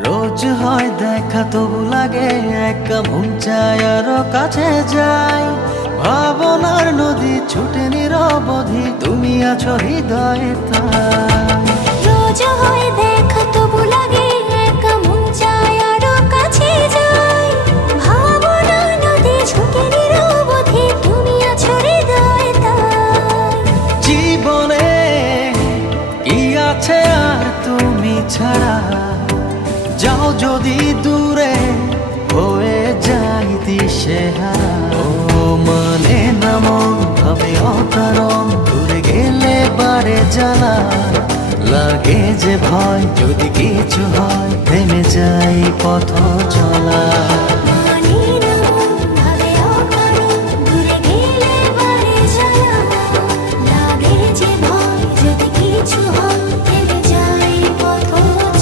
রোজ হয় দেখা তবু লাগে একা, মন চায় আরো কাছে যাই। ভাবনার নদী ছুটে নিরবধি, তুমি আছো হৃদয়ে তাই। রোজ হয় দেখা তবু লাগে একা, মন চায় আরো কাছে যাই। ভাবনার নদী ছুটে নিরবধি, তুমি আছো হৃদয়ে তাই। জীবনে কি আছে আর তুমি ছাড়া, যাও যদি দূরে হয়ে যাই দিশেহারা। ও মানে না মন ভাবে অকারণ, দূরে গেলে বারে জ্বালা লাগে যে ভয়, যদি কিছু হয় থেমে যাই পথ